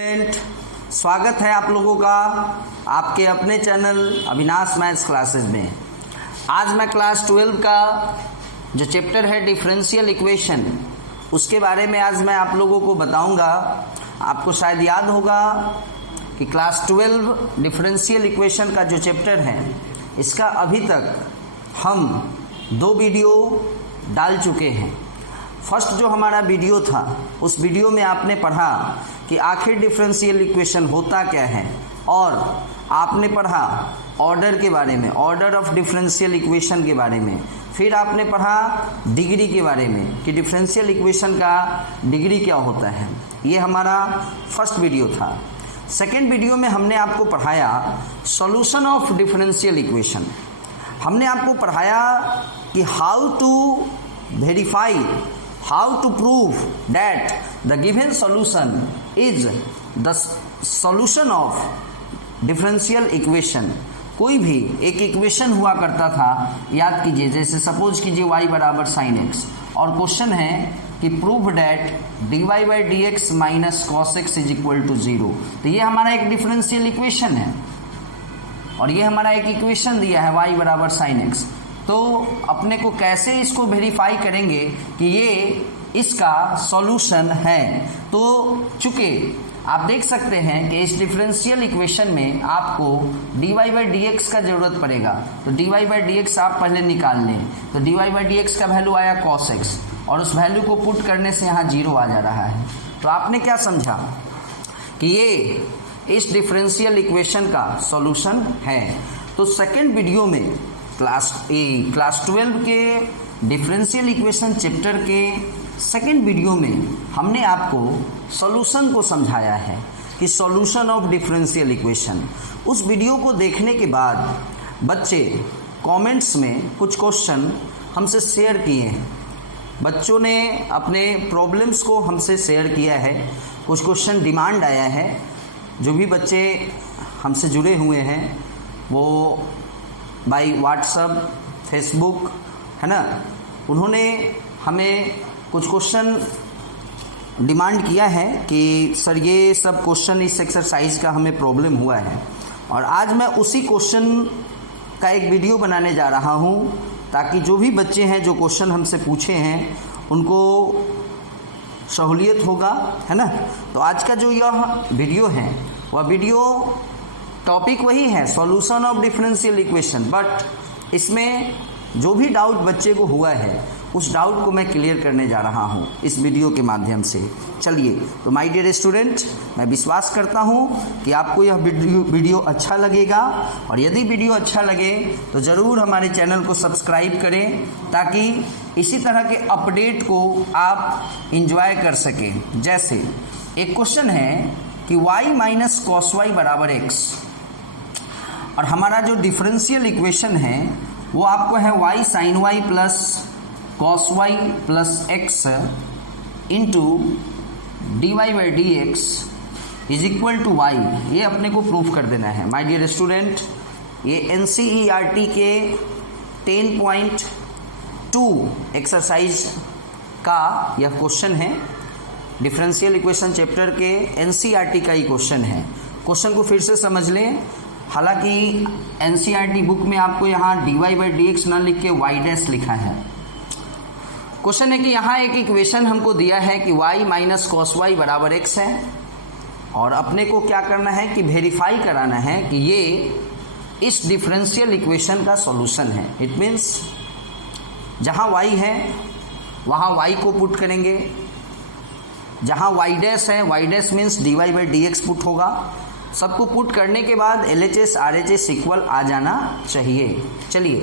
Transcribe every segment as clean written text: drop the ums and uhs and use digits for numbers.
Student, स्वागत है आप लोगों का आपके अपने चैनल अविनाश मैथ्स क्लासेस में। आज मैं क्लास 12 का जो चैप्टर है डिफरेंशियल इक्वेशन, उसके बारे में आज मैं आप लोगों को बताऊंगा। आपको शायद याद होगा कि क्लास 12 डिफरेंशियल इक्वेशन का जो चैप्टर है, इसका अभी तक हम 2 वीडियो डाल चुके हैं। फर्स्ट जो हमारा वीडियो था, उस वीडियो में आपने पढ़ा कि आखिर डिफरेंशियल इक्वेशन होता क्या है, और आपने पढ़ा ऑर्डर के बारे में, ऑर्डर ऑफ डिफरेंशियल इक्वेशन के बारे में। फिर आपने पढ़ा डिग्री के बारे में कि डिफरेंशियल इक्वेशन का डिग्री क्या होता है। ये हमारा फर्स्ट वीडियो था। सेकेंड वीडियो में हमने आपको पढ़ाया सॉल्यूशन ऑफ डिफरेंशियल इक्वेशन। हमने आपको पढ़ाया कि how to verify, how to prove that the given solution is the solution of differential equation। कोई भी एक इक्वेशन हुआ करता था, याद कीजिए, जैसे सपोज कीजिए y बराबर साइन एक्स, और क्वेश्चन है कि prove that dy by D x minus cos x is equal to 0। तो ये हमारा एक डिफरेंशियल इक्वेशन है, और ये हमारा एक इक्वेशन दिया है y बराबर साइन एक्स। तो अपने को कैसे इसको वेरीफाई करेंगे कि ये इसका सॉल्यूशन है। तो चूंकि आप देख सकते हैं कि इस डिफरेंशियल इक्वेशन में आपको dy बाई डी एक्स का जरूरत पड़ेगा, तो dy बाई डी एक्स आप पहले निकाल लें। तो dy बाई डी एक्स का वैल्यू आया cos x, और उस वैल्यू को पुट करने से यहाँ 0 आ जा रहा है। तो आपने क्या समझा कि ये इस डिफरेंशियल इक्वेशन का सॉल्यूशन है। तो सेकेंड वीडियो में क्लास 12 के डिफरेंशियल इक्वेशन चैप्टर के सेकेंड वीडियो में हमने आपको सॉल्यूशन को समझाया है कि सॉल्यूशन ऑफ डिफरेंशियल इक्वेशन। उस वीडियो को देखने के बाद बच्चे कमेंट्स में कुछ क्वेश्चन हमसे शेयर किए हैं। बच्चों ने अपने प्रॉब्लम्स को हमसे शेयर किया है, कुछ क्वेश्चन डिमांड आया है। जो भी बच्चे हमसे जुड़े हुए हैं वो बाई व्हाट्सएप, फेसबुक, है ना, उन्होंने हमें कुछ क्वेश्चन डिमांड किया है कि सर ये सब क्वेश्चन, इस एक्सरसाइज का हमें प्रॉब्लम हुआ है। और आज मैं उसी क्वेश्चन का एक वीडियो बनाने जा रहा हूँ, ताकि जो भी बच्चे हैं जो क्वेश्चन हमसे पूछे हैं उनको सहूलियत होगा, है ना। तो आज का जो यह वीडियो है, वह वीडियो टॉपिक वही है, solution of differential equation, but इसमें जो भी डाउट बच्चे को हुआ है उस डाउट को मैं क्लियर करने जा रहा हूं इस वीडियो के माध्यम से। चलिए, तो माय डियर स्टूडेंट, मैं विश्वास करता हूं कि आपको यह वीडियो अच्छा लगेगा, और यदि वीडियो अच्छा लगे तो ज़रूर हमारे चैनल को सब्सक्राइब करें, ताकि इसी तरह के अपडेट को आप इंजॉय कर सकें। जैसे एक क्वेश्चन है कि y माइनस कॉस वाई बराबर x, और हमारा जो डिफरेंशियल इक्वेशन है वो आपको है y sine y plus cos y plus x into D Y by D x is equal to y. ये अपने को प्रूफ कर देना है माय डियर स्टूडेंट। ये NCERT के 10.2 एक्सरसाइज का यह क्वेश्चन है। डिफरेंशियल इक्वेशन चैप्टर के NCERT का ही क्वेश्चन है। क्वेश्चन को फिर से समझ लें। हालांकि NCERT बुक में आपको यहाँ dy बाई डी एक्स न लिख के y डैश लिखा है। क्वेश्चन है कि यहाँ एक इक्वेशन हमको दिया है कि y माइनस कॉस वाई बराबर x है, और अपने को क्या करना है कि वेरीफाई कराना है कि ये इस डिफरेंशियल इक्वेशन का सॉल्यूशन है। इट मीन्स जहाँ y है वहाँ y को पुट करेंगे, जहाँ y डैश है, y dash means dy by D x put होगा। सबको पुट करने के बाद LHS RHS इक्वल आ जाना चाहिए। चलिए,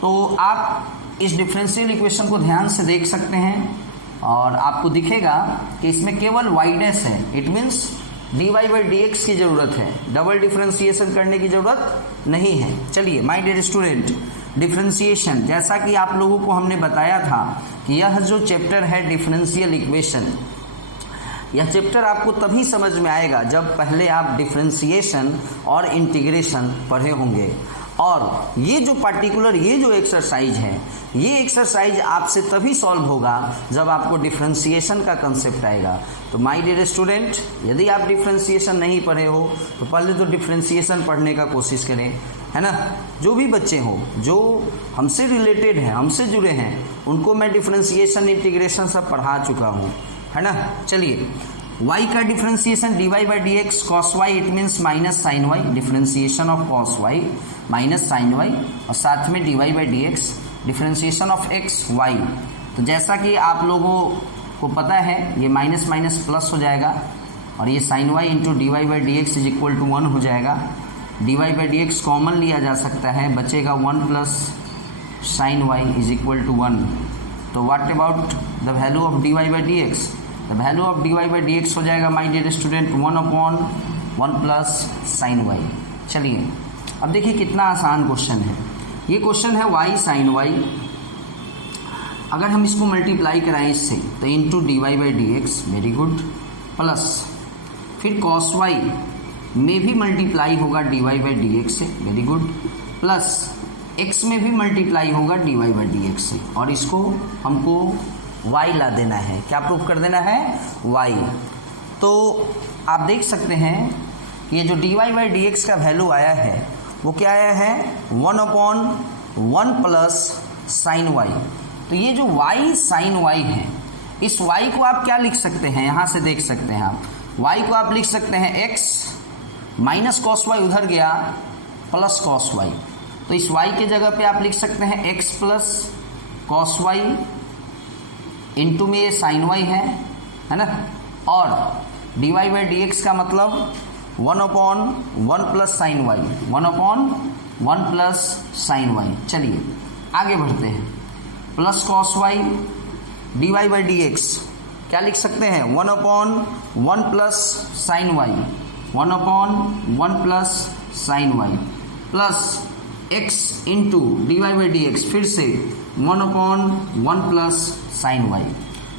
तो आप इस डिफरेंशियल इक्वेशन को ध्यान से देख सकते हैं, और आपको दिखेगा कि इसमें केवल y डैश है। It means dy by D x की ज़रूरत है, डबल डिफरेंशिएशन करने की ज़रूरत नहीं है। चलिए माय डियर स्टूडेंट, डिफरेंशिएशन, जैसा कि आप लोगों को हमने बताया था कि यह जो चैप्टर है डिफरेंशियल इक्वेशन, यह चैप्टर आपको तभी समझ में आएगा जब पहले आप डिफरेंशिएशन और इंटीग्रेशन पढ़े होंगे। और ये जो पर्टिकुलर ये जो एक्सरसाइज है, ये एक्सरसाइज आपसे तभी सॉल्व होगा जब आपको डिफरेंशिएशन का कंसेप्ट आएगा। तो माय डियर स्टूडेंट, यदि आप डिफरेंशिएशन नहीं पढ़े हो तो पहले तो डिफरेंशिएशन पढ़ने का कोशिश करें, है ना। जो भी बच्चे हो जो हमसे रिलेटेड हैं, हमसे जुड़े हैं, उनको मैं डिफरेंशिएशन, इंटीग्रेशन सब पढ़ा चुका हूँ, है ना। चलिए, y का differentiation dy by D x cos y, it means minus sine y, differentiation of cos y minus sine y, और साथ में dy by D x differentiation of x y। तो जैसा कि आप लोगों को पता है, ये माइनस माइनस प्लस हो जाएगा और ये sine y into D Y by D x is equal to 1 हो जाएगा। D Y by D x common लिया जा सकता है, बचेगा 1 plus sine y is equal to 1। तो what about the value of d Y by D x? The value of d Y by D x हो जाएगा my dear student 1/1 plus sine y. चलिए, अब देखिए कितना आसान क्वेश्चन है। ये क्वेश्चन है y साइन वाई, अगर हम इसको मल्टीप्लाई कराएं इससे तो into D Y by D x, very good, plus फिर कॉस वाई में भी मल्टीप्लाई होगा d Y by D x से, वेरी गुड, प्लस x में भी मल्टीप्लाई होगा d Y by D x से, और इसको हमको y ला देना है। क्या प्रूफ कर देना है? y। तो आप देख सकते हैं ये जो d Y by D x का वैल्यू आया है वो क्या आया है? 1/1 प्लस साइन वाई। तो ये जो y साइन वाई है, इस y को आप क्या लिख सकते हैं? यहाँ से देख सकते हैं आप, y को आप लिख सकते हैं x माइनस कॉस वाई उधर गया प्लस कॉस वाई। तो इस y के जगह पे आप लिख सकते हैं x plus cos y, into में ये साइन वाई है ना, और d Y by D x का मतलब 1/1 plus sine y, 1/1 plus sine y. चलिए आगे बढ़ते हैं, plus cos y D Y by D x क्या लिख सकते हैं? 1/1 plus sine y, 1/1 plus sine y, plus x into D Y by D x, फिर से 1/1 प्लस साइन वाई।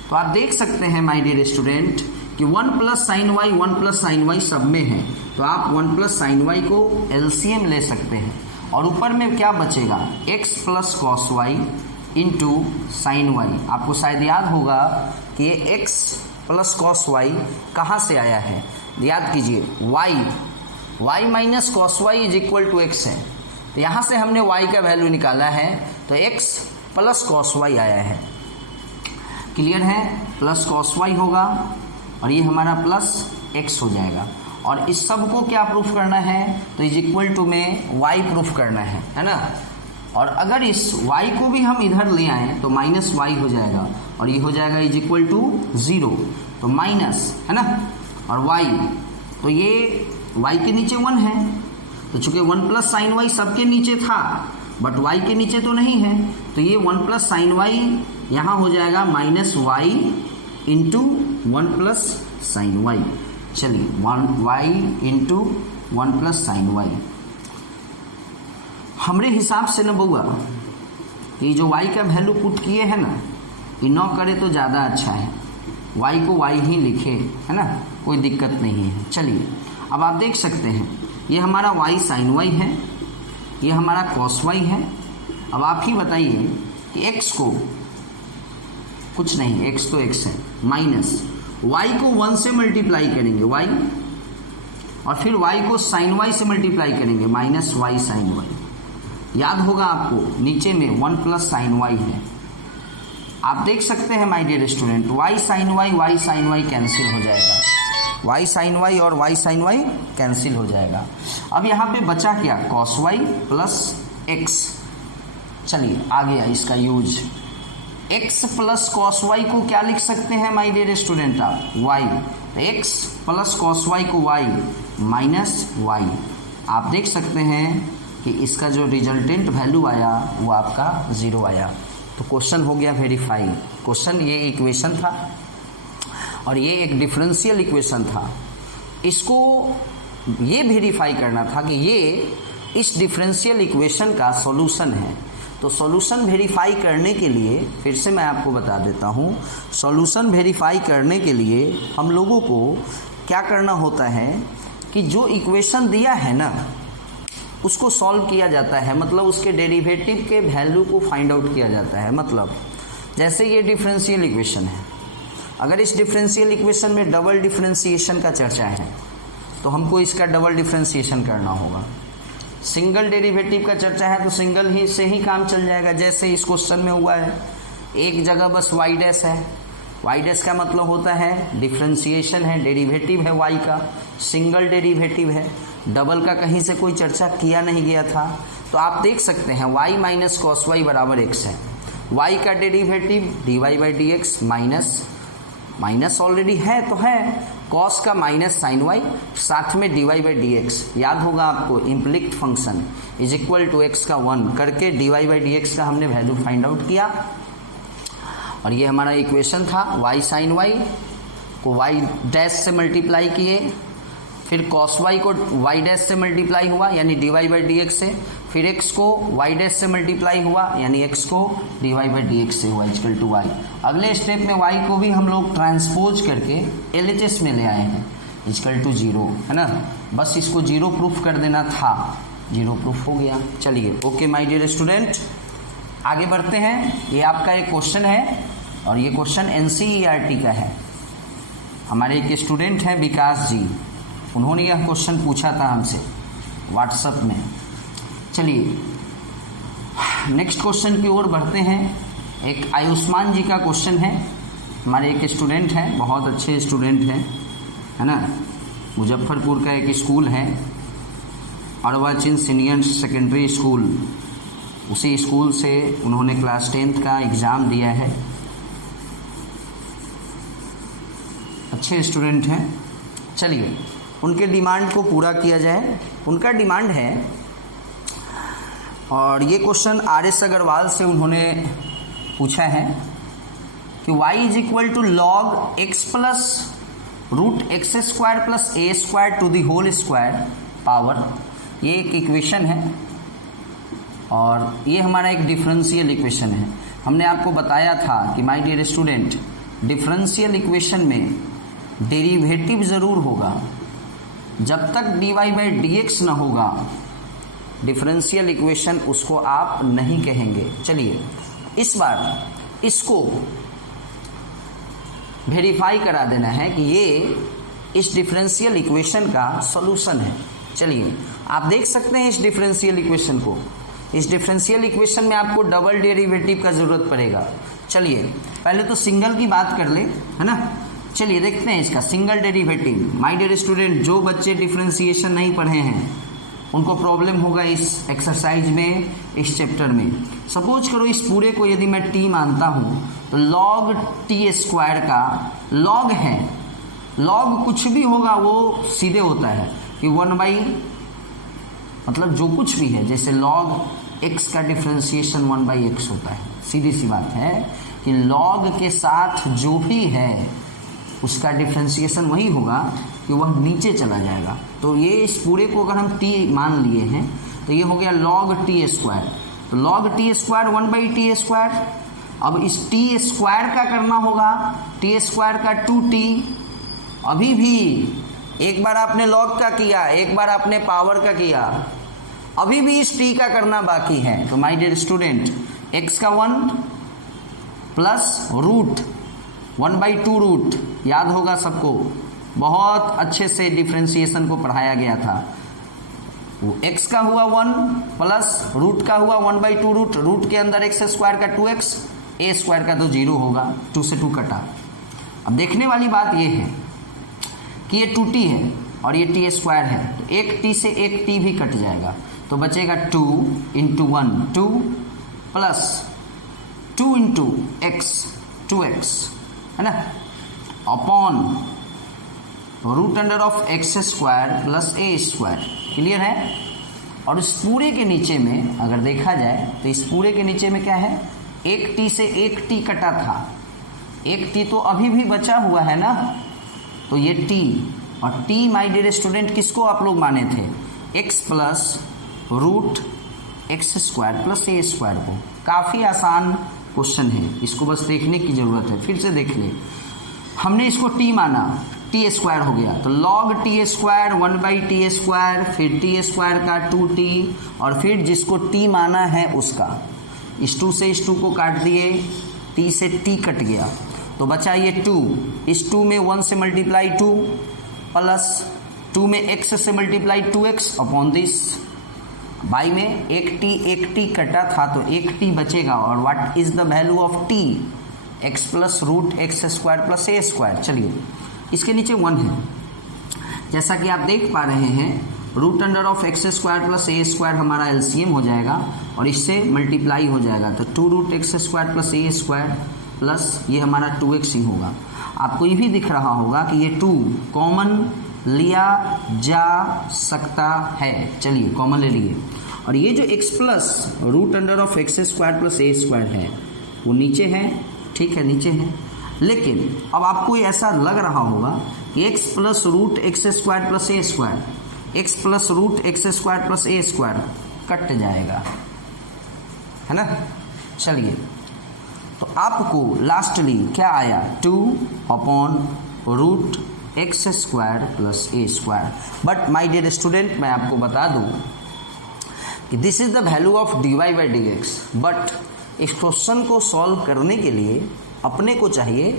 तो आप देख सकते हैं माय डियर स्टूडेंट कि 1 plus sine y, 1 plus sine y सब में है, तो आप 1 प्लस साइन वाई को एलसीएम ले सकते हैं, और ऊपर में क्या बचेगा? x plus cos y into sine y. आपको शायद याद होगा कि ये x प्लस कॉस वाई कहाँ से आया है? याद कीजिए, y minus cos y is equal to x है, तो यहाँ से हमने y का वैल्यू निकाला है, तो x प्लस कॉस वाई आया है। क्लियर है? प्लस कॉस वाई होगा और ये हमारा प्लस x हो जाएगा, और इस सब को क्या प्रूफ करना है? तो इज इक्वल टू में y प्रूफ करना है ना। और अगर इस y को भी हम इधर ले आएँ तो माइनस y हो जाएगा, और ये हो जाएगा इज इक्वल टू 0, तो माइनस, है ना, और y, तो ये y के नीचे 1 है, तो चूंकि 1 प्लस साइन वाई सबके नीचे था बट y के नीचे तो नहीं है, तो ये 1 प्लस साइन वाई यहाँ हो जाएगा minus y into 1 plus sine y. चलिए 1y into 1 plus sine Y. हमरे हिसाब से न बउआ ये जो y का वैल्यू पुट किए है ना, ये न करे तो ज़्यादा अच्छा है, y को y ही लिखे, है ना, कोई दिक्कत नहीं है। चलिए अब आप देख सकते हैं ये हमारा y साइन वाई है, ये हमारा कॉस वाई है। अब आप ही बताइए कि x को कुछ नहीं, x तो x है, माइनस y को 1 से मल्टीप्लाई करेंगे y, और फिर y को साइन वाई से मल्टीप्लाई करेंगे माइनस y साइन वाई। याद होगा आपको नीचे में 1 प्लस साइन वाई है। आप देख सकते हैं my dear student y sine y cancel हो जाएगा, y साइन वाई और y साइन वाई कैंसिल हो जाएगा। अब यहाँ पे बचा क्या? Cos y plus x। चलिए आ गया इसका use, x plus cos y को क्या लिख सकते हैं माय डियर स्टूडेंट आप? y, तो x प्लस कॉस वाई को y माइनस y। आप देख सकते हैं कि इसका जो रिजल्टेंट वैल्यू आया वो आपका 0 आया। तो क्वेश्चन हो गया वेरीफाई। क्वेश्चन ये इक्वेशन था और ये एक डिफरेंशियल इक्वेशन था, इसको ये वेरीफाई करना था कि ये इस डिफरेंशियल इक्वेशन का सॉल्यूशन है। तो सॉल्यूशन वेरीफाई करने के लिए फिर से मैं आपको बता देता हूँ, सॉल्यूशन वेरीफाई करने के लिए हम लोगों को क्या करना होता है कि जो इक्वेशन दिया है ना उसको सॉल्व किया जाता है, मतलब उसके डेरिवेटिव के वैल्यू को फाइंड आउट किया जाता है। मतलब जैसे ये डिफरेंशियल इक्वेशन है, अगर इस डिफरेंशियल इक्वेशन में डबल डिफरेंशिएशन का चर्चा है तो हमको इसका डबल डिफरेंशिएशन करना होगा। सिंगल डेरिवेटिव का चर्चा है तो सिंगल ही से ही काम चल जाएगा, जैसे इस क्वेश्चन में हुआ है। एक जगह बस y डैश है, y डैश का मतलब होता है डिफरेंशिएशन है, डेरिवेटिव है y का, सिंगल डेरिवेटिव है, डबल का कहीं से कोई चर्चा किया नहीं गया था। तो आप देख सकते हैं y माइनस कॉस वाई बराबर x है, y का derivative dy by D x, minus already है तो है, कॉस का माइनस साइन वाई, साथ में dy बाई डी एक्स, याद होगा आपको implicit function is equal to X का 1 करके dy बाई डी एक्स का हमने वैल्यू फाइंड आउट किया। और ये हमारा इक्वेशन था, y साइन वाई को y डैश से मल्टीप्लाई किए, फिर cos y को y डैश से मल्टीप्लाई हुआ यानी dy बाई डी एक्स से, फिर x को y डैश से मल्टीप्लाई हुआ यानी x को dy बाई डी एक्स से हुआ इक्वल टू y। अगले स्टेप में y को भी हम लोग ट्रांसपोज करके LHS में ले आए हैं इक्वल टू 0, है ना। बस इसको 0 प्रूफ कर देना था, 0 प्रूफ हो गया। चलिए ओके माय डियर स्टूडेंट, आगे बढ़ते हैं। ये आपका एक क्वेश्चन है और ये क्वेश्चन NCERT का है। हमारे एक स्टूडेंट हैं विकास जी, उन्होंने यह क्वेश्चन पूछा था हमसे व्हाट्सएप में। चलिए नेक्स्ट क्वेश्चन की ओर बढ़ते हैं। एक आयुष्मान जी का क्वेश्चन है, हमारे एक स्टूडेंट हैं, बहुत अच्छे स्टूडेंट हैं, है ना। मुजफ्फरपुर का एक स्कूल है अर्वाचीन सीनियर सेकेंडरी स्कूल, उसी स्कूल से उन्होंने क्लास 10th का एग्ज़ाम दिया है। अच्छे स्टूडेंट हैं। चलिए उनके डिमांड को पूरा किया जाए। उनका डिमांड है, और ये क्वेश्चन RS अग्रवाल से उन्होंने पूछा है कि y is equal to log x plus root x square plus A square to the whole square power. ये एक इक्वेशन है और ये हमारा एक डिफरेंशियल इक्वेशन है। हमने आपको बताया था कि my dear student, differential equation में डेरिवेटिव ज़रूर होगा, जब तक dy बाई डी एक्स न होगा डिफरेंशियल इक्वेशन उसको आप नहीं कहेंगे। चलिए इस बार इसको वेरीफाई करा देना है कि ये इस डिफरेंशियल इक्वेशन का सॉल्यूशन है। चलिए आप देख सकते हैं इस डिफरेंशियल इक्वेशन को। इस डिफरेंशियल इक्वेशन में आपको डबल डेरिवेटिव का ज़रूरत पड़ेगा। चलिए पहले तो सिंगल की बात कर ले, है ना। चलिए देखते हैं इसका single derivative. My dear student, जो बच्चे डिफरेंशिएशन नहीं पढ़े हैं उनको प्रॉब्लम होगा इस एक्सरसाइज में, इस चैप्टर में। सपोज करो इस पूरे को यदि मैं t मानता हूँ तो log t स्क्वायर का log है, log कुछ भी होगा वो सीधे होता है कि 1 बाई मतलब जो कुछ भी है, जैसे log x का डिफरेंशिएशन 1 बाई एक्स होता है। सीधी सी बात है कि log के साथ जो भी है उसका डिफरेंशिएशन वही होगा कि वह नीचे चला जाएगा। तो ये इस पूरे को अगर हम t मान लिए हैं तो ये हो गया log t स्क्वायर। तो log t square 1 by T square. अब इस t स्क्वायर का करना होगा, t स्क्वायर का 2t। अभी भी एक बार आपने log का किया, एक बार आपने पावर का किया, अभी भी इस t का करना बाकी है। तो माय डियर स्टूडेंट, x का 1 प्लस रूट 1 बाई 2 रूट, याद होगा सबको, बहुत अच्छे से डिफरेंशिएशन को पढ़ाया गया था। वो x का हुआ 1 प्लस रूट का हुआ 1 बाई 2 रूट, रूट के अंदर x स्क्वायर का 2x, a स्क्वायर का तो 0 होगा, 2 से 2 कटा। अब देखने वाली बात ये है कि ये 2t है और ये t स्क्वायर है, तो एक t से एक t भी कट जाएगा, तो बचेगा 2 into 1 2 plus 2 into x 2x, है ना, upon root under of x square plus A square. Clear है। और इस पूरे के नीचे में अगर देखा जाए तो इस पूरे के नीचे में क्या है, एक टी से एक टी कटा था, एक टी तो अभी भी बचा हुआ है ना, तो ये टी और टी माय डियर स्टूडेंट किसको आप लोग माने थे, X plus root x square plus ए स्क्वायर को। काफ़ी आसान क्वेश्चन है, इसको बस देखने की ज़रूरत है। फिर से देख ले, हमने इसको t माना, t टी स्क्वायर हो गया, तो log T square 1/t square, फिर टी स्क्वायर का 2t, और फिर जिसको t माना है उसका, इस 2 से इस 2 को काट दिए, t से t कट गया, तो बचा ये 2, इस 2 में 1 से मल्टीप्लाई 2 प्लस 2 में x से multiply 2x upon this, by में एक t कटा था तो एक t बचेगा, और what is the value of t, x plus root x square plus A square. चलिए इसके नीचे 1 है, जैसा कि आप देख पा रहे हैं, root under of x square plus A square हमारा एलसीएम हो जाएगा और इससे मल्टीप्लाई हो जाएगा, तो 2 रूट एक्स स्क्वायर प्लस ए स्क्वायर प्लस ये हमारा 2x ही होगा। आपको ये भी दिख रहा होगा कि ये 2 कॉमन लिया जा सकता है, चलिए कॉमन ले लिए, और ये जो x plus root under of x square plus A square है वो नीचे है, ठीक है नीचे है, लेकिन अब आपको ऐसा लग रहा होगा कि x plus root x square plus ए square, X plus root x square plus ए स्क्वायर कट जाएगा, है ना। चलिए तो आपको लास्टली क्या आया, 2 upon root x square plus A square. But my dear student, मैं आपको बता दूं कि this is the value of dy by D x, but इस क्वेश्चन को सॉल्व करने के लिए अपने को चाहिए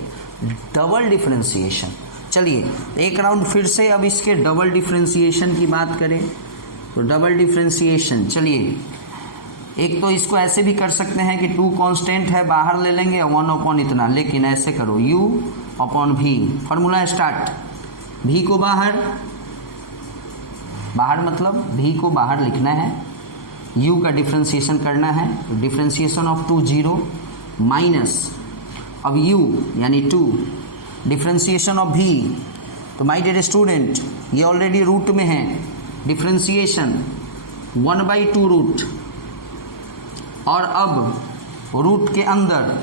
डबल डिफरेंशिएशन। चलिए एक राउंड फिर से अब इसके डबल डिफरेंशिएशन की बात करें, तो डबल डिफरेंशिएशन, चलिए एक तो इसको ऐसे भी कर सकते हैं कि 2 कांस्टेंट है बाहर ले लेंगे 1 अपॉन इतना, लेकिन ऐसे करो u upon v, formula start, v को बाहर मतलब v को बाहर लिखना है, u का डिफरेंशिएशन करना है, डिफरेंशिएशन ऑफ 2 0 माइनस, अब u यानी 2 डिफरेंशिएशन ऑफ v, तो माय डियर स्टूडेंट ये ऑलरेडी रूट में है, डिफरेंशिएशन 1/2 रूट, और अब रूट के अंदर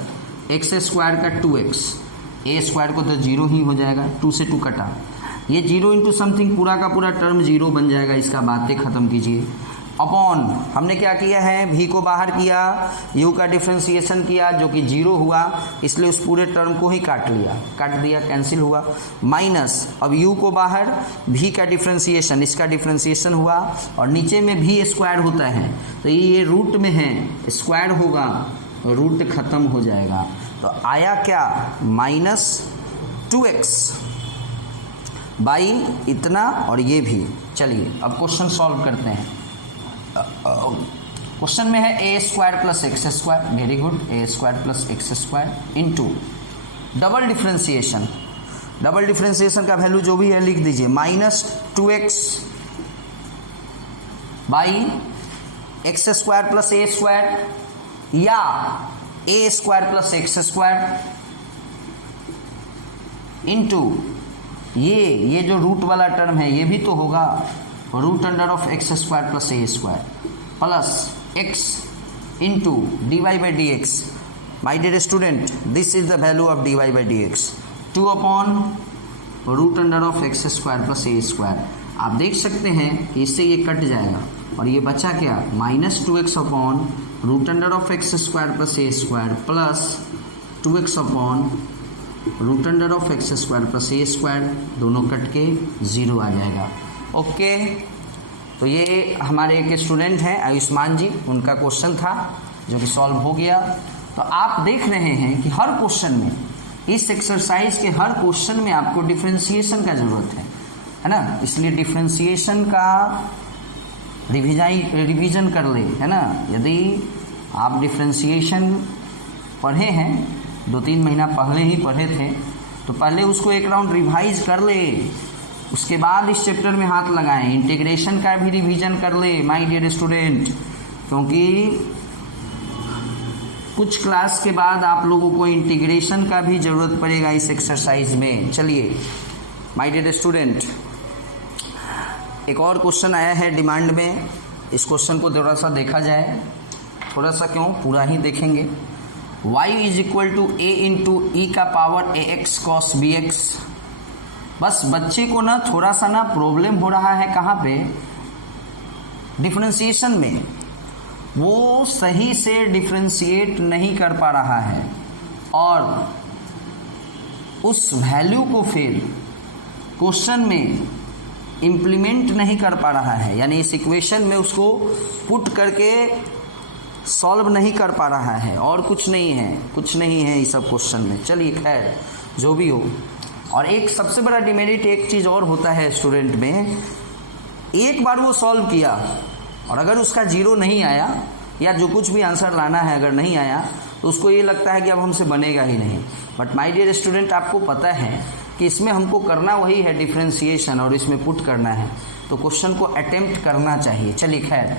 एक्स स्क्वायर का 2x, ए स्क्वायर को तो 0 ही हो जाएगा, 2 से 2 कटा, ये 0 इंटू समथिंग पूरा का पूरा टर्म 0 बन जाएगा, इसका बातें ख़त्म कीजिए, अपॉन हमने क्या किया है, v को बाहर किया, u का डिफरेंशिएशन किया जो कि 0 हुआ, इसलिए उस पूरे टर्म को ही काट दिया, कैंसिल हुआ, माइनस अब u को बाहर, v का डिफरेंशिएशन, इसका डिफरेंशिएशन हुआ, और नीचे में v स्क्वायर होता है, तो ये रूट में है, स्क्वायर होगा, रूट खत्म हो जाएगा, तो आया क्या, -2x बाई इतना, और ये भी। चलिए अब क्वेश्चन सॉल्व करते हैं। क्वेश्चन में है A square plus X square, very good, A square plus X square into double differentiation का वैल्यू जो भी है लिख दीजिए, -2x by X square plus A square, या A square plus X square into ये जो रूट वाला टर्म है ये भी तो होगा, root under of x square plus A square plus x into D Y by D x. My dear student, this is the value of d Y by D x, 2 upon root under of x square plus A square. आप देख सकते हैं कि इससे ये cut जाएगा और ये बचा क्या, -2x upon root under of x square plus A square plus 2x upon root under of x square plus A square, दोनों कट के 0 आ जाएगा। ओके, तो ये हमारे एक स्टूडेंट हैं आयुष्मान जी, उनका क्वेश्चन था जो कि सॉल्व हो गया। तो आप देख रहे हैं कि हर क्वेश्चन में, इस एक्सरसाइज के हर क्वेश्चन में आपको डिफरेंशिएशन का ज़रूरत है ना, इसलिए डिफरेंशिएशन का रिवीजन कर ले, है ना। यदि आप डिफरेंशिएशन पढ़े हैं, 2-3 महीना पहले ही पढ़े थे, तो पहले उसको एक राउंड रिवाइज कर ले, उसके बाद इस चैप्टर में हाथ लगाएं। इंटीग्रेशन का भी रिवीजन कर ले माय डियर स्टूडेंट, क्योंकि कुछ क्लास के बाद आप लोगों को इंटीग्रेशन का भी ज़रूरत पड़ेगा इस एक्सरसाइज में। चलिए माय डियर स्टूडेंट, एक और क्वेश्चन आया है डिमांड में, इस क्वेश्चन को थोड़ा सा देखा जाए, थोड़ा सा क्यों, पूरा ही देखेंगे। y is equal to a into E का पावर ax cos bx। बस बच्चे को ना थोड़ा सा ना प्रॉब्लम हो रहा है, कहाँ पे, डिफरेंशिएशन में, वो सही से डिफरेंशिएट नहीं कर पा रहा है और उस वैल्यू को फिर क्वेश्चन में इम्प्लीमेंट नहीं कर पा रहा है, यानी इस इक्वेशन में उसको पुट करके सॉल्व नहीं कर पा रहा है, और कुछ नहीं है इस सब क्वेश्चन में। चलिए खैर जो भी हो। और एक सबसे बड़ा डिमेरिट एक चीज़ और होता है स्टूडेंट में, एक बार वो सॉल्व किया और अगर उसका जीरो नहीं आया या जो कुछ भी आंसर लाना है अगर नहीं आया तो उसको ये लगता है कि अब हमसे बनेगा ही नहीं। बट माय डियर स्टूडेंट, आपको पता है कि इसमें हमको करना वही है डिफ्रेंसिएशन, और इसमें पुट करना है, तो क्वेश्चन को अटेम्प्ट करना चाहिए। चलिए खैर,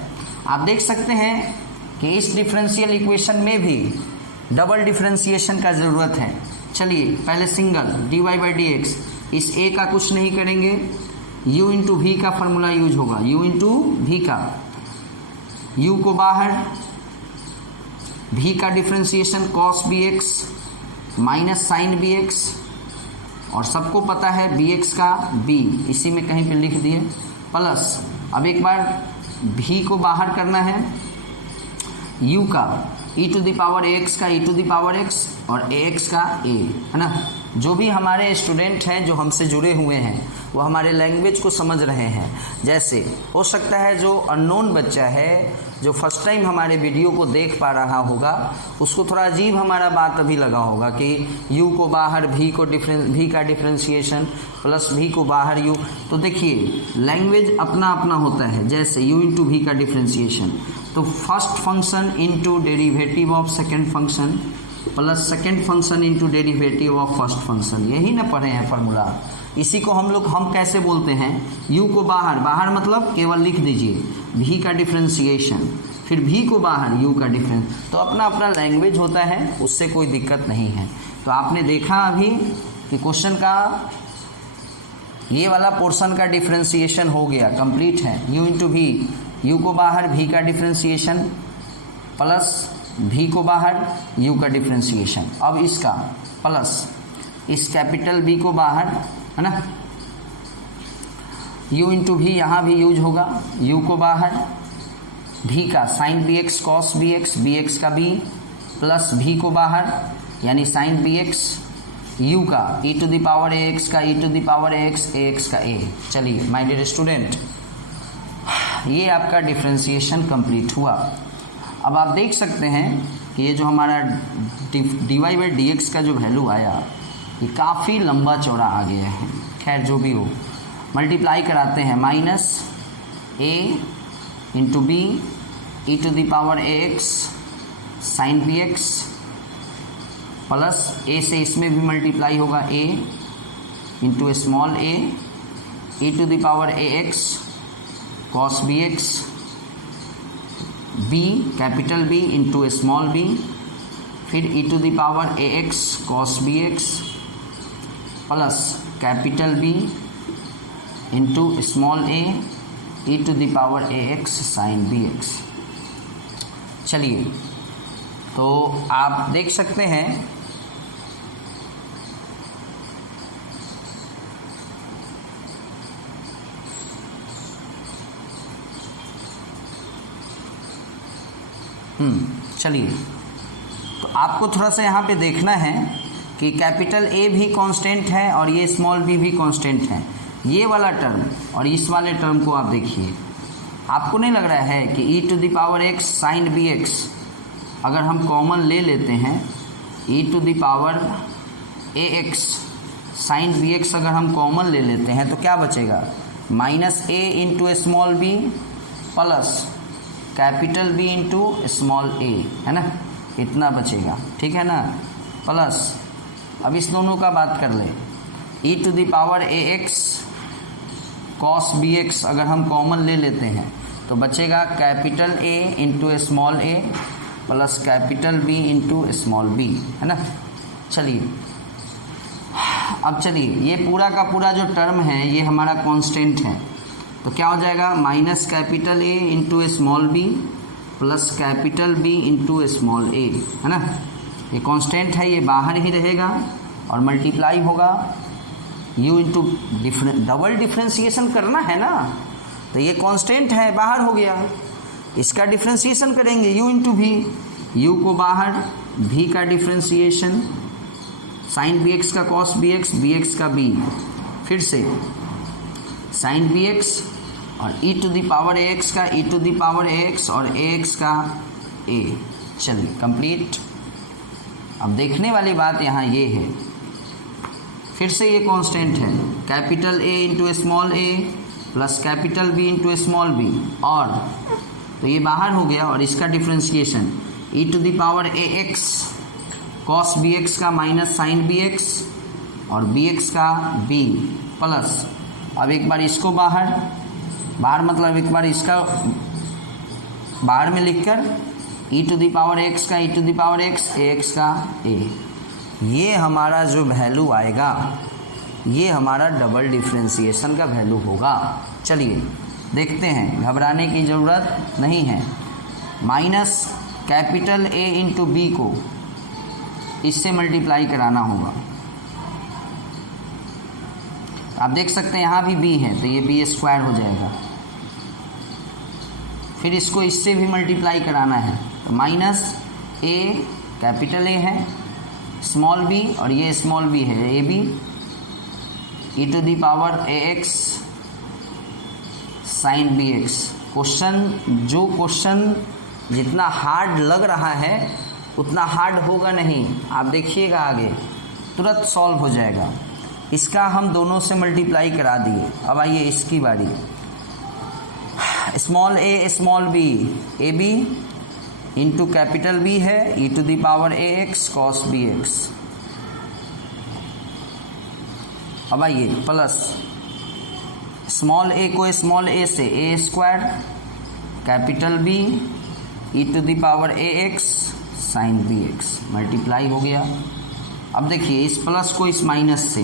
आप देख सकते हैं कि इस डिफरेंशियल इक्वेशन में भी डबल डिफरेंशिएशन का ज़रूरत है। चलिए पहले सिंगल dy/dx, इस a का कुछ नहीं करेंगे, u इंटू वी का फॉर्मूला यूज होगा, u इंटू वी का, u को बाहर, v का differentiation cos bx minus sine bx, और सबको पता है bx का b, इसी में कहीं पे लिख दिए, प्लस अब एक बार v को बाहर करना है, u का e to the power x का e to the power x और ax का a, है ना। जो भी हमारे स्टूडेंट हैं जो हमसे जुड़े हुए हैं वो हमारे लैंग्वेज को समझ रहे हैं। जैसे हो सकता है जो अननोन बच्चा है जो फर्स्ट टाइम हमारे वीडियो को देख पा रहा होगा उसको थोड़ा अजीब हमारा बात अभी लगा होगा कि u को बाहर v का डिफरेंशिएशन प्लस v को बाहर u। तो देखिए लैंग्वेज अपना अपना होता है। जैसे u इंटू वी का डिफरेंशिएशन, तो first function into derivative of second function plus second function into derivative of first function, यही ना पढ़े हैं फार्मूला। इसी को हम कैसे बोलते हैं, u को बाहर मतलब केवल लिख दीजिए v का डिफरेंशिएशन, फिर v को बाहर u का डिफरेंस, तो अपना अपना लैंग्वेज होता है, उससे कोई दिक्कत नहीं है। तो आपने देखा अभी कि क्वेश्चन का ये वाला पोर्शन का डिफरेंशिएशन हो गया, कंप्लीट है। u इंटू वी, u को बाहर v का डिफरेंशिएशन प्लस v को बाहर u का डिफरेंशिएशन, अब इसका प्लस इस कैपिटल B को बाहर, है ना, u इंटू वी यहाँ भी यूज होगा, u को बाहर, v का sine bx cos bx, bx का b प्लस v को बाहर यानी साइन bx, u का e to the power ax का e to the power ax, ax का a। चलिए माय डियर स्टूडेंट, ये आपका डिफरेंशिएशन कंप्लीट हुआ। अब आप देख सकते हैं कि ये जो हमारा dy/dx का जो वैल्यू आया ये काफ़ी लंबा चौड़ा आ गया है। खैर जो भी हो, मल्टीप्लाई कराते हैं, minus a into b e to the power ax sine bx plus a से इसमें भी मल्टीप्लाई होगा a into small a e to the power ax cos bx, b capital B into small b, फिर e to the power ax cos bx plus capital B into small a e to the power ax sine bx। चलिए तो आप देख सकते हैं चलिए तो आपको थोड़ा सा यहाँ पे देखना है कि कैपिटल A भी कांस्टेंट है और ये स्मॉल b भी कांस्टेंट है। ये वाला टर्म और इस वाले टर्म को आप देखिए, आपको नहीं लग रहा है कि e to the power x sine bx अगर हम कॉमन ले लेते हैं, e to the power ax sine bx अगर हम कॉमन ले लेते हैं तो क्या बचेगा, minus a into small b plus capital B into small a, है ना, इतना बचेगा, ठीक है ना। प्लस अब इस दोनों का बात कर ले, e to the power ax cos bx अगर हम कॉमन ले लेते हैं तो बचेगा capital A into small a plus capital B into small b, है ना। चलिए अब चलिए ये पूरा का पूरा जो टर्म है ये हमारा कांस्टेंट है, तो क्या हो जाएगा, minus capital A into small b plus capital B into small a, है ना। ये कांस्टेंट है, ये बाहर ही रहेगा और मल्टीप्लाई होगा u इंटू डबल डिफ्रेंशिएशन करना है ना, तो ये कांस्टेंट है बाहर हो गया, इसका डिफ्रेंशिएशन करेंगे u इंटू वी, u को बाहर, v का डिफ्रेंशिएशन साइन bx का cos bx, bx का b, फिर से साइन बी एक्स और e to the power ax का e to the power ax और ax का a। चलिए कंप्लीट। अब देखने वाली बात यहाँ ये है, फिर से ये कांस्टेंट है, capital A into small a plus capital B into small b, और तो ये बाहर हो गया और इसका differentiation e to the power ax cos bx का माइनस साइन bx और bx का b प्लस, अब एक बार इसको बाहर मतलब एक बार इसका बाहर में लिखकर e to the power x का e to the power x ax का a। ये हमारा जो वैल्यू आएगा ये हमारा डबल डिफ्रेंशिएशन का वैल्यू होगा। चलिए देखते हैं, घबराने की ज़रूरत नहीं है। Minus capital A into B को इससे मल्टीप्लाई कराना होगा। आप देख सकते हैं यहाँ भी b है तो ये b स्क्वायर हो जाएगा। फिर इसको इससे भी मल्टीप्लाई कराना है तो माइनस a कैपिटल A है, स्मॉल b और ये स्मॉल b है A B, e to the power ax sine bx। Question जितना हार्ड लग रहा है उतना हार्ड होगा नहीं, आप देखिएगा आगे तुरंत सॉल्व हो जाएगा। इसका हम दोनों से मल्टीप्लाई करा दिए। अब आइए इसकी बारी, small a small b A B into capital B है e to the power ax cos bx। अब आइए प्लस स्मॉल a को स्मॉल a से a square capital B e to the power ax sine bx multiply हो गया। अब देखिए इस प्लस को इस माइनस से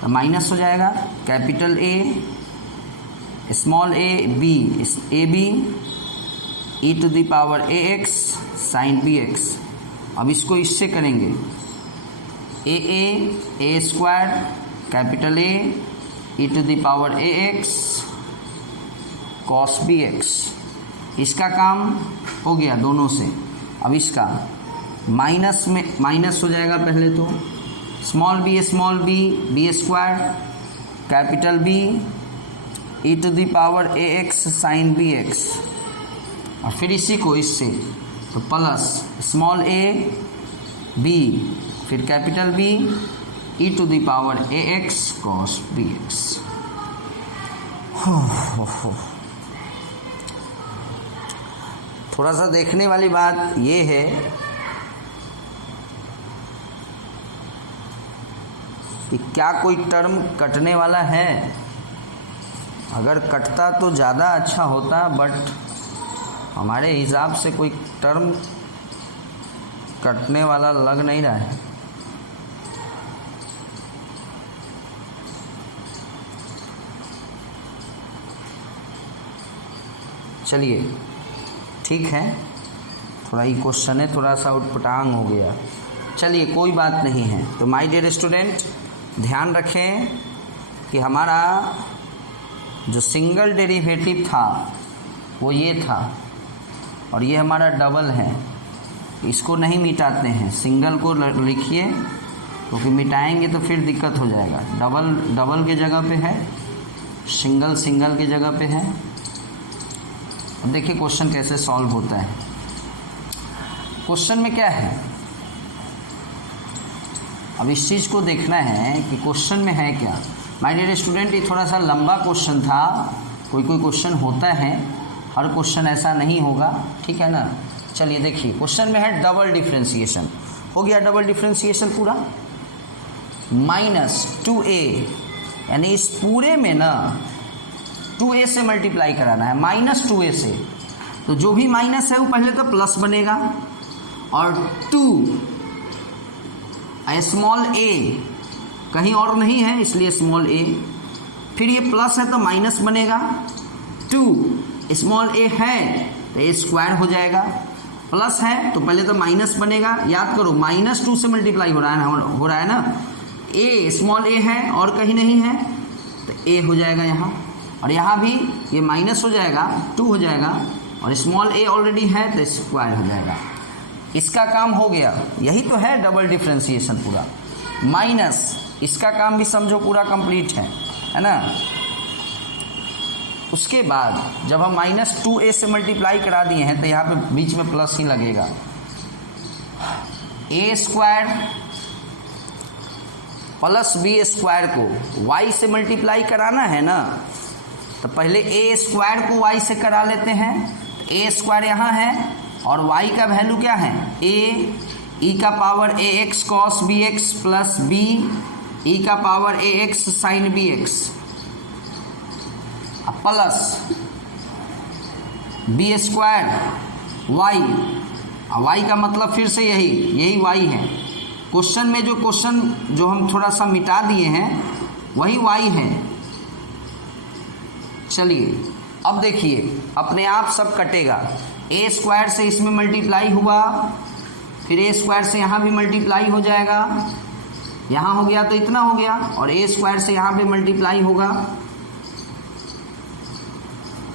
तो माइनस हो जाएगा, capital A small a b A B e to the power ax sine bx। अब इसको इससे करेंगे a square capital A e to the power ax cos bx। इसका काम हो गया दोनों से। अब इसका माइनस में माइनस हो जाएगा, पहले तो small b b square capital B e to the power ax sine bx, और फिर इसी को इससे तो प्लस स्मॉल a b फिर capital B e to the power ax cos bx। थोड़ा सा देखने वाली बात ये है कि क्या कोई टर्म कटने वाला है। अगर कटता तो ज़्यादा अच्छा होता, बट हमारे हिसाब से कोई टर्म कटने वाला लग नहीं रहा है। चलिए ठीक है, थोड़ा ही क्वेश्चन है, थोड़ा सा उटपटांग हो गया। चलिए कोई बात नहीं है। तो माय डियर स्टूडेंट, ध्यान रखें कि हमारा जो सिंगल डेरिवेटिव था वो ये था और ये हमारा डबल है। इसको नहीं मिटाते हैं, सिंगल को लिखिए क्योंकि मिटाएंगे तो फिर दिक्कत हो जाएगा। डबल के जगह पे है, सिंगल के जगह पे है। अब देखिए क्वेश्चन कैसे सॉल्व होता है। क्वेश्चन में क्या है, अब इस चीज़ को देखना है कि क्वेश्चन में है क्या। माय डियर स्टूडेंट, ये थोड़ा सा लंबा क्वेश्चन था, कोई क्वेश्चन होता है, हर क्वेश्चन ऐसा नहीं होगा, ठीक है ना। चलिए देखिए क्वेश्चन में है डबल डिफ्रेंशिएशन। हो गया डबल डिफ्रेंशिएशन पूरा, माइनस 2a, यानी इस पूरे में ना 2a से मल्टीप्लाई कराना है, माइनस 2a से। तो जो भी माइनस है वो पहले तो प्लस बनेगा, और 2 स्मॉल a कहीं और नहीं है इसलिए स्मॉल a, फिर ये प्लस है तो माइनस बनेगा, 2 स्मॉल a है तो a स्क्वायर हो जाएगा, प्लस है तो पहले तो माइनस बनेगा। याद करो माइनस 2 से मल्टीप्लाई हो रहा है ना, a स्मॉल a है और कहीं नहीं है तो a हो जाएगा यहाँ, और यहाँ भी ये माइनस हो जाएगा 2 हो जाएगा, और स्मॉल a ऑलरेडी है तो स्क्वायर हो जाएगा। इसका काम हो गया, यही तो है डबल डिफ्रेंशिएशन पूरा। माइनस इसका काम भी समझो पूरा कंप्लीट है। है ना। उसके बाद जब हम -2a से मल्टीप्लाई करा दिए हैं तो यहाँ पे बीच में प्लस ही लगेगा। a square plus b square को y से मल्टीप्लाई कराना है ना, तो पहले a स्क्वायर को y से करा लेते हैं। a स्क्वायर यहाँ है और y का वैल्यू क्या है, a e का power ax cos bx plus b e का power ax sin bx plus b square y, y का मतलब फिर से यही y है। क्वेश्चन में जो हम थोड़ा सा मिटा दिए हैं वही y है। चलिए अब देखिए अपने आप सब कटेगा। a स्क्वायर से इसमें मल्टीप्लाई हुआ, फिर a स्क्वायर से यहाँ भी मल्टीप्लाई हो जाएगा, यहाँ हो गया तो इतना हो गया, और a स्क्वायर से यहाँ पे मल्टीप्लाई होगा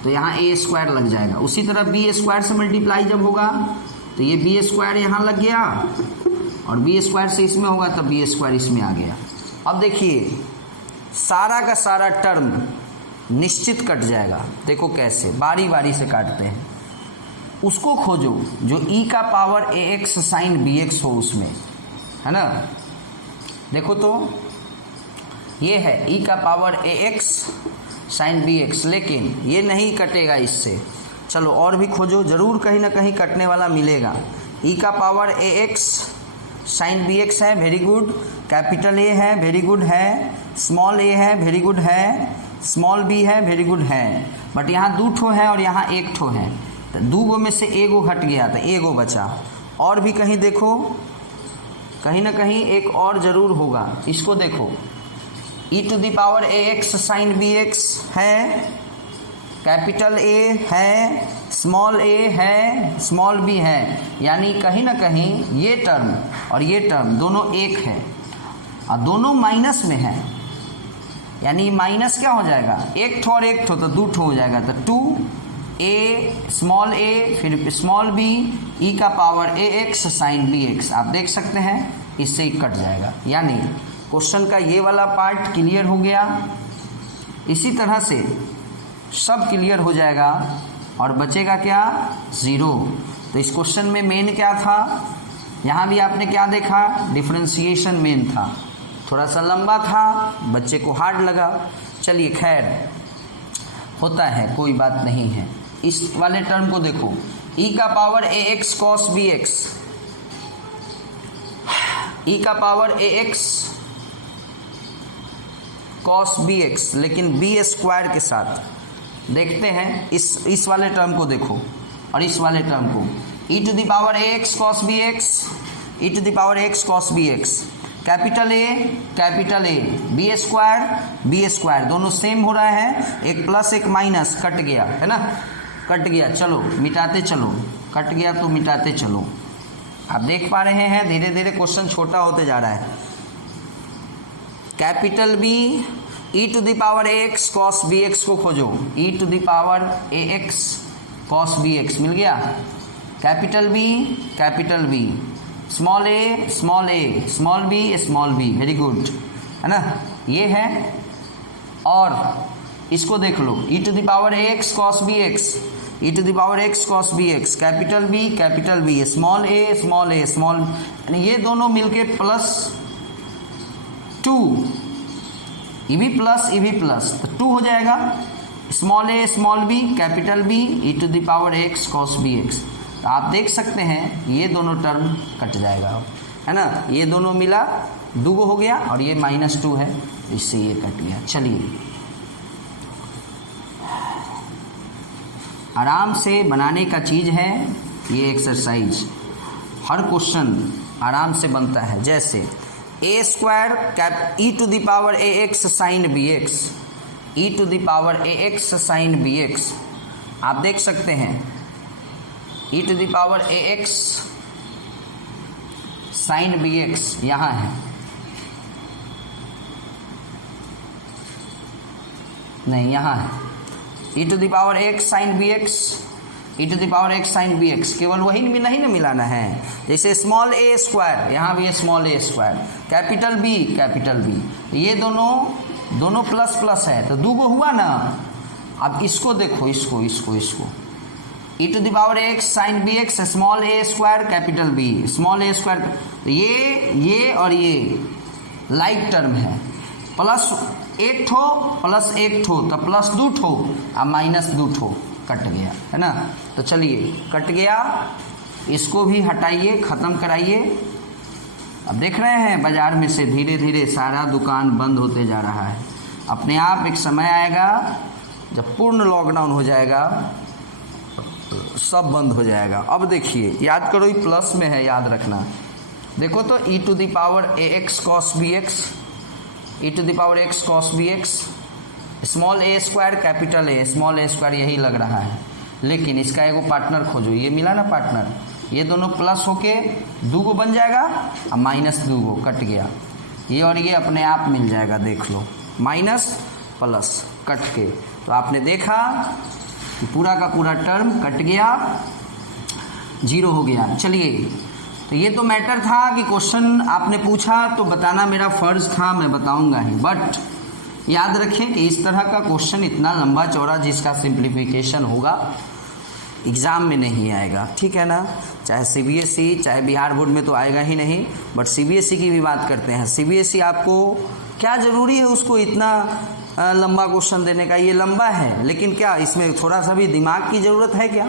तो यहाँ a स्क्वायर लग जाएगा। उसी तरह b स्क्वायर से मल्टीप्लाई जब होगा तो ये b स्क्वायर यहाँ लग गया, और b स्क्वायर से इसमें होगा तो b स्क्वायर इसमें आ गया। अब देखिए सारा का सारा टर्म निश्चित कट जाएगा। देखो कैसे, बारी बारी से काटते हैं। उसको खोजो जो e का पावर ax sin bx हो उसमें, है ना। देखो तो ये है e का पावर ax sin bx, लेकिन ये नहीं कटेगा इससे। चलो और भी खोजो, जरूर कहीं ना कहीं कटने वाला मिलेगा। e का पावर ax sin bx है, वेरी गुड। कैपिटल A है, वेरी गुड है। स्मॉल a है, वेरी गुड है। स्मॉल b है, वेरी गुड है। बट यहाँ 2 ठो है और यहाँ 1 ठो है, तो 2 गो में से 1 गो घट गया तो 1 गो बचा। और भी कहीं देखो, कहीं ना कहीं एक और ज़रूर होगा। इसको देखो, e to the power ax sin bx है, कैपिटल A है, स्मॉल a है, स्मॉल b है, यानी कहीं ना कहीं ये टर्म और ये टर्म दोनों 1 है और दोनों माइनस में है, यानी माइनस क्या हो जाएगा, 1 ठो और 1 ठो तो 2 ठो हो जाएगा। तो 2a स्मॉल a फिर स्मॉल b e का पावर ax sin bx आप देख सकते हैं, इससे ही कट जाएगा। यानी क्वेश्चन का ये वाला पार्ट क्लियर हो गया। इसी तरह से सब क्लियर हो जाएगा और बचेगा क्या, 0। तो इस क्वेश्चन में मेन क्या था, यहाँ भी आपने क्या देखा, डिफरेंशिएशन मेन था। थोड़ा सा लंबा था, बच्चे को हार्ड लगा। चलिए खैर होता है, कोई बात नहीं है। इस वाले टर्म को देखो, e का power ax cos bx, e का पावर ax cos bx, लेकिन b स्क्वायर के साथ देखते हैं। इस वाले टर्म को देखो और इस वाले टर्म को, e to the power ax cos bx, e to the power ax cos bx, capital A b square दोनों सेम हो रहा है, एक प्लस एक माइनस, कट गया है ना, कट गया। चलो मिटाते चलो, कट गया तो मिटाते चलो। आप देख पा रहे हैं धीरे धीरे क्वेश्चन छोटा होते जा रहा है। Capital B e to the power ax cos bx को खोजो, e to the power ax cos bx मिल गया। Capital B small a small b, very good, है ना, ये है। और इसको देख लो, e to the power ax cos bx, e to the power x cos bx, capital B small a small, ये दोनों मिलके प्लस 2, ये भी प्लस तो 2 हो जाएगा। Small a small b capital B e to the power x cos bx। तो आप देख सकते हैं ये दोनों टर्म कट जाएगा, है ना। ये दोनों मिला 2 हो गया और ये -2 है, इससे ये कट गया। चलिए आराम से बनाने का चीज़ है ये एक्सरसाइज, हर क्वेश्चन आराम से बनता है। जैसे a square cap e to the power ax sin bx, e to the power ax sin bx आप देख सकते हैं, e to the power ax sin bx यहाँ है, नहीं यहाँ है, e to the power x sin bx, e to the power x sin bx, केवल वही भी नहीं ना मिलाना है। जैसे स्मॉल a स्क्वायर, यहाँ भी है small a square, capital B, ये दोनों दोनों प्लस प्लस है तो दो गो हुआ ना। अब इसको देखो, इसको इसको इसको e to the power x sine B X small a square capital B small a square. तो ये और ये लाइक टर्म है, प्लस एक ठो प्लस एक ठो तो प्लस दो ठो और माइनस दो ठो कट गया है ना। तो चलिए कट गया, इसको भी हटाइए, ख़त्म कराइए। अब देख रहे हैं बाज़ार में से धीरे धीरे सारा दुकान बंद होते जा रहा है। अपने आप एक समय आएगा जब पूर्ण लॉकडाउन हो जाएगा, सब बंद हो जाएगा। अब देखिए, याद करो ये प्लस में है, याद रखना। देखो तो e to the power ax cos bx, e to the power x cos bx small a square capital A small a square, यही लग रहा है। लेकिन इसका एगो पार्टनर खोजो, ये मिला ना पार्टनर, ये दोनों प्लस होके दो गो बन जाएगा और माइनस दो गो कट गया, ये और ये अपने आप मिल जाएगा। देख लो, माइनस प्लस कट के, तो आपने देखा कि पूरा का पूरा टर्म कट गया, जीरो हो गया। चलिए, तो ये तो मैटर था कि क्वेश्चन आपने पूछा तो बताना मेरा फर्ज था, मैं बताऊंगा ही। बट याद रखें कि इस तरह का क्वेश्चन इतना लंबा चौड़ा जिसका सिंप्लीफिकेशन होगा एग्ज़ाम में नहीं आएगा, ठीक है ना। चाहे सीबीएसई चाहे बिहार बोर्ड में तो आएगा ही नहीं। बट सीबीएसई की भी बात करते हैं। सीबीएसई आपको क्या ज़रूरी है उसको इतना लंबा क्वेश्चन देने का? ये लंबा है लेकिन क्या इसमें थोड़ा सा भी दिमाग की ज़रूरत है क्या?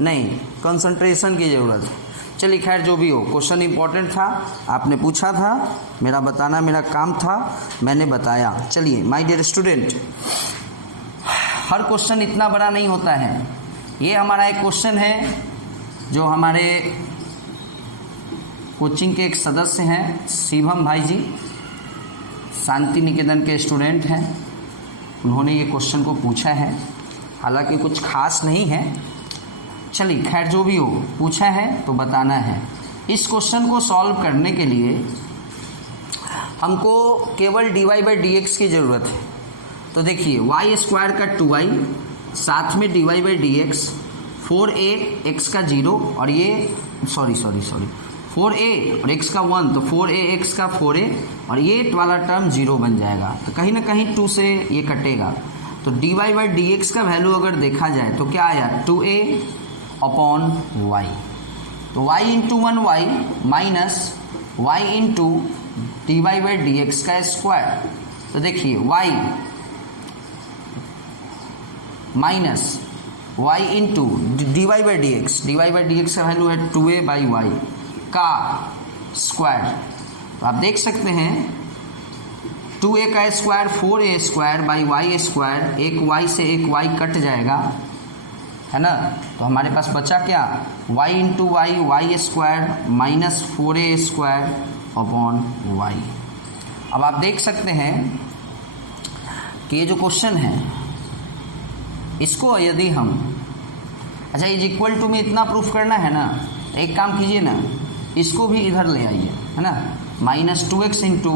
नहीं, कंसंट्रेशन की ज़रूरत है। चलिए खैर, जो भी हो, क्वेश्चन इंपॉर्टेंट था, आपने पूछा था, मेरा बताना मेरा काम था, मैंने बताया। चलिए माय डियर स्टूडेंट, हर क्वेश्चन इतना बड़ा नहीं होता है। ये हमारा एक क्वेश्चन है जो हमारे कोचिंग के एक सदस्य हैं, शिवम भाई जी, शांति निकेतन के स्टूडेंट हैं। उन्होंने ये क्वेश्चन को पूछा है, हालांकि कुछ खास नहीं है। चलिए खैर, जो भी हो, पूछा है तो बताना है। इस क्वेश्चन को सॉल्व करने के लिए हमको केवल dy बाई डी एक्स की ज़रूरत है। तो देखिए, वाई स्क्वायर का 2y, साथ में dy by D x, 4a x का 0 और ये सॉरी 4a और x का 1, तो 4a x का 4a और ये वाला टर्म 0 बन जाएगा। तो कहीं ना कहीं 2 से ये कटेगा। तो dy बाई डी एक्स का वैल्यू अगर देखा जाए तो क्या आया, 2a अपॉन y। तो y into 1y minus y into D Y by D x का स्क्वायर। तो देखिए, y minus y into D Y by D X, D Y by D x का वैल्यू है 2a बाई वाई का square. तो आप देख सकते हैं 2a का square 4a square by Y square, एक y से एक y कट जाएगा, है ना। तो हमारे पास बचा क्या, y into Y Y square minus 4a square upon Y. अब आप देख सकते हैं कि ये जो क्वेश्चन है, इसको यदि हम अच्छा इज इक्वल टू में इतना प्रूफ करना है ना, एक काम कीजिए ना, इसको भी इधर ले आइए, है ना। Minus 2x into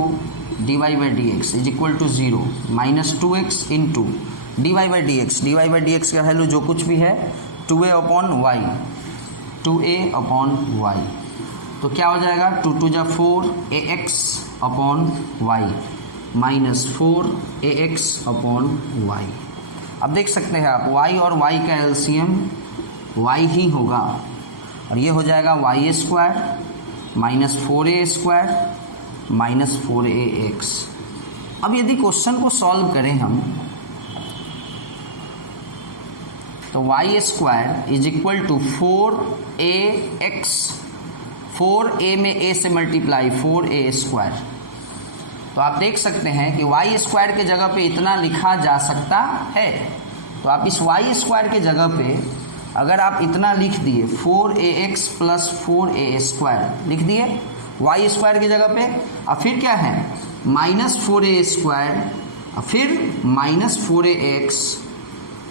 D Y by D x is equal to 0, minus 2x into D Y by D X, D Y by D x का वैल्यू जो कुछ भी है 2a upon Y, 2a upon Y. तो क्या हो जाएगा, 2 2 जा 4ax upon Y minus 4ax upon Y. अब देख सकते हैं आप, y और y का एलसीएम y ही होगा और ये हो जाएगा y square minus 4a square minus 4ax। अब यदि क्वेश्चन को सॉल्व करें हम, तो y square is equal to 4ax, 4a में a से मल्टीप्लाई 4a स्क्वायर। तो आप देख सकते हैं कि y स्क्वायर के जगह पे इतना लिखा जा सकता है। तो आप इस y स्क्वायर के जगह पे अगर आप इतना लिख दिए 4ax प्लस 4a स्क्वायर लिख दिए y स्क्वायर की जगह पे, और फिर क्या है माइनस 4a स्क्वायर और फिर माइनस 4ax।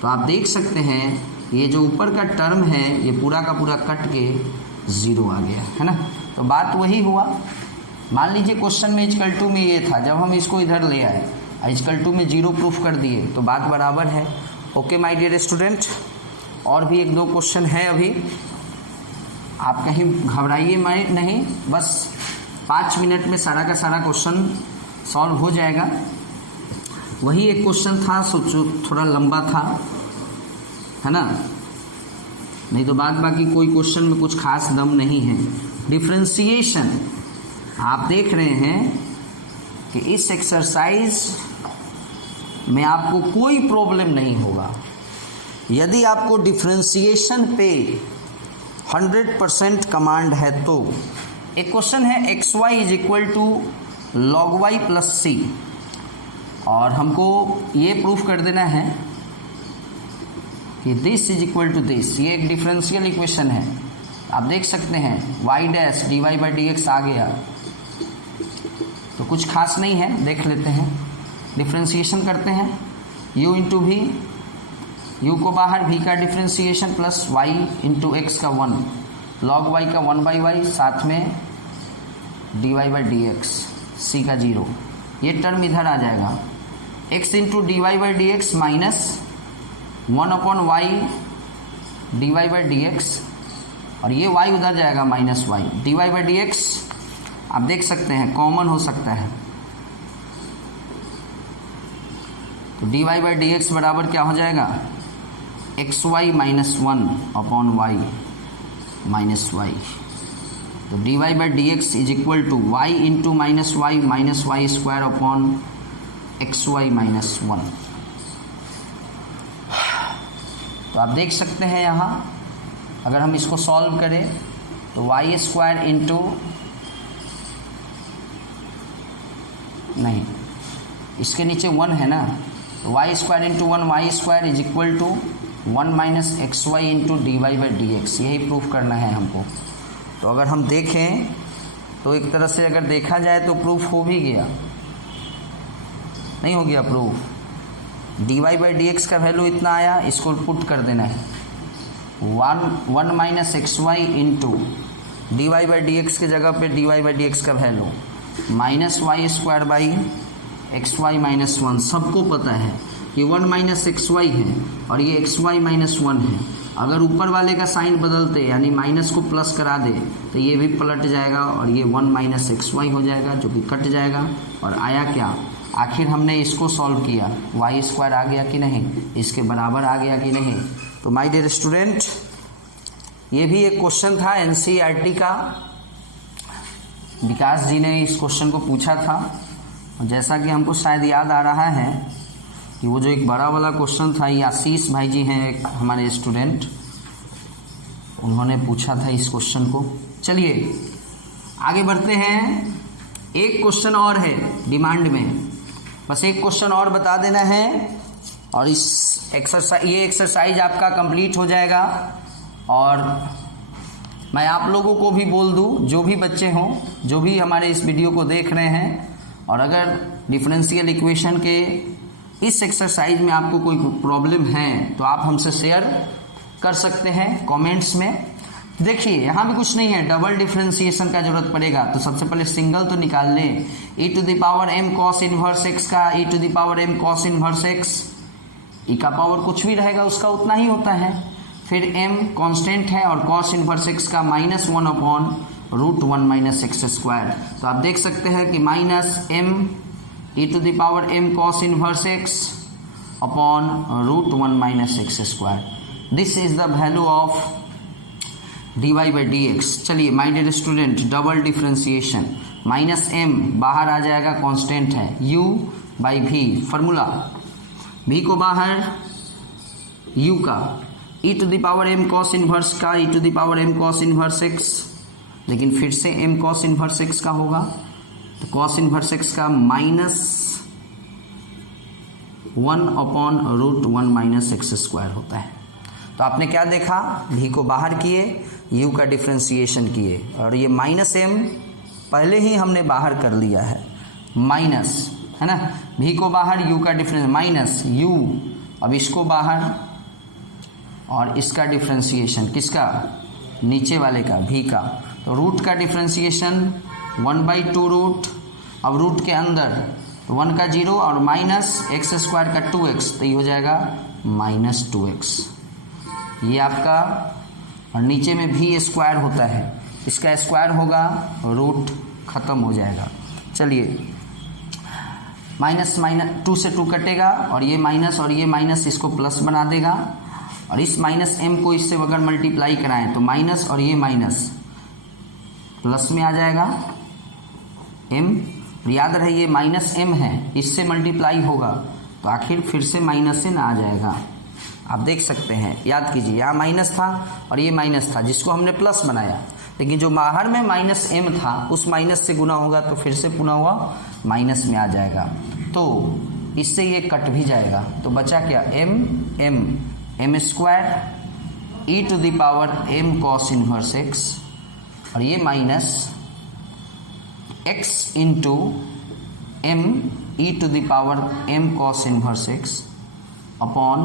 तो आप देख सकते हैं ये जो ऊपर का टर्म है ये पूरा का पूरा कट के 0 आ गया, है ना। तो बात वही हुआ। मान लीजिए क्वेश्चन में इजकल टू में ये था, जब हम इसको इधर ले आए इजकल टू में 0 प्रूफ कर दिए तो बात बराबर है। ओके माय डियर स्टूडेंट, और भी 1-2 क्वेश्चन है अभी, आप कहीं घबराइए नहीं, बस 5 मिनट में सारा का सारा क्वेश्चन सॉल्व हो जाएगा। वही एक क्वेश्चन था, सोचो थोड़ा लंबा था, है ना, नहीं तो बाकी कोई क्वेश्चन में कुछ खास दम नहीं है। डिफरेंशिएशन आप देख रहे हैं कि इस एक्सरसाइज में आपको कोई प्रॉब्लम नहीं होगा। यदि आपको डिफरेंशिएशन पे 100% कमांड है तो एक क्वेश्चन है xy is equal to log y plus सी, और हमको ये प्रूफ कर देना है कि this is equal to this. ये एक डिफरेंशियल इक्वेशन है, आप देख सकते हैं y dash dy by D X आ गया, तो कुछ खास नहीं है, देख लेते हैं। डिफरेंशिएशन करते हैं u इंटू भी, u को बाहर, v का differentiation plus y into x का 1, log y का 1 बाई वाई, साथ में dy by D X, c का 0, ये टर्म इधर आ जाएगा, x into D Y by D x minus 1 upon Y D Y by D X, और ये y उधर जाएगा minus Y D Y by D X. आप देख सकते हैं कॉमन हो सकता है, तो D Y by D X बराबर क्या हो जाएगा, X Y minus 1 upon Y minus Y, तो D Y by D x is equal to Y into minus Y square upon X Y minus 1। तो आप देख सकते हैं यहाँ अगर हम इसको सॉल्व करें तो वाई स्क्वायर इंटू, नहीं इसके नीचे 1 है ना, तो Y square into 1 Y square is equal to 1 minus X Y into D Y by D X, यही प्रूफ करना है हमको। तो अगर हम देखें तो एक तरह से अगर देखा जाए तो प्रूफ हो भी गया, नहीं हो गया proof. D Y by D x का वैल्यू इतना आया, इसको पुट कर देना है 1 minus X Y into D Y by D X के जगह पे D Y by D x का value minus Y square by X Y minus 1। सबको पता है कि 1 माइनस एक्स वाई है और ये एक्स वाई माइनस 1 है। अगर ऊपर वाले का साइन बदलते यानी माइनस को प्लस करा दे तो ये भी पलट जाएगा और ये 1 माइनस एक्स वाई हो जाएगा, जो कि कट जाएगा। और आया क्या, आखिर हमने इसको सॉल्व किया, वाई स्क्वायर आ गया कि नहीं, इसके बराबर आ गया कि नहीं। तो माय डियर स्टूडेंट, ये भी एक क्वेश्चन था एनसीईआरटी का, विकास जी ने इस क्वेश्चन को पूछा था। और जैसा कि हमको शायद याद आ रहा है कि वो जो एक बड़ा वाला क्वेश्चन था, ये आशीष भाई जी हैं एक हमारे स्टूडेंट, उन्होंने पूछा था इस क्वेश्चन को। चलिए आगे बढ़ते हैं, एक क्वेश्चन और है डिमांड में, बस एक क्वेश्चन और बता देना है और इस ये एक्सरसाइज आपका कंप्लीट हो जाएगा। और मैं आप लोगों को भी बोल दूं, जो भी बच्चे हों, जो भी हमारे इस वीडियो को देख रहे हैं, और अगर डिफरेंशियल इक्वेशन के इस एक्सरसाइज में आपको कोई प्रॉब्लम है तो आप हमसे शेयर कर सकते हैं कमेंट्स में। देखिए यहाँ भी कुछ नहीं है, डबल डिफरेंशिएशन का जरूरत पड़ेगा, तो सबसे पहले सिंगल तो निकाल लें। e to the power m cos inverse x का e to the power m cos inverse x, e का पावर कुछ भी रहेगा उसका उतना ही होता है। फिर m कांस्टेंट है और cos इनवर्स x का minus 1 upon root 1 minus x square. तो आप देख सकते हैं कि minus m e to the power m cos inverse x upon root 1 minus x square. This is the value of dy by D x. चलिए my dear student, double differentiation, minus m बाहर आ जाएगा, constant है, u by v, formula v को बाहर, u का e to the power m cos inverse का e to the power m cos inverse x, लेकिन फिर से m cos इनवर्स x का होगा, तो cos इनवर्स x का minus 1 upon root 1 minus x square होता है। तो आपने क्या देखा, v को बाहर किए, u का डिफरेंशिएशन किए, और ये माइनस m पहले ही हमने बाहर कर लिया है, माइनस, है ना, v को बाहर, u का डिफरेंस माइनस u, अब इसको बाहर और इसका डिफरेंशिएशन किसका, नीचे वाले का, v का, तो रूट का डिफरेंशिएशन 1/2 रूट, अब रूट के अंदर तो 1 का 0 और माइनस एक्स स्क्वायर का 2x, तो ये हो जाएगा माइनस 2x, ये आपका, और नीचे में भी स्क्वायर होता है, इसका स्क्वायर होगा, रूट खत्म हो जाएगा। चलिए माइनस माइनस 2 से 2 कटेगा और ये माइनस इसको प्लस बना देगा, और इस माइनस m को इससे अगर मल्टीप्लाई कराएं तो माइनस और ये माइनस प्लस में आ जाएगा m। याद रहे ये माइनस m है, इससे मल्टीप्लाई होगा तो आखिर फिर से माइनस n आ जाएगा। आप देख सकते हैं, याद कीजिए यहाँ माइनस था और ये माइनस था जिसको हमने प्लस बनाया, लेकिन जो बाहर में माइनस m था उस माइनस से गुना होगा तो फिर से पुनः हुआ माइनस में आ जाएगा, तो इससे ये कट भी जाएगा। तो बचा क्या m square e to the power m cos inverse x, और ये minus x into m e to the power m cos inverse x upon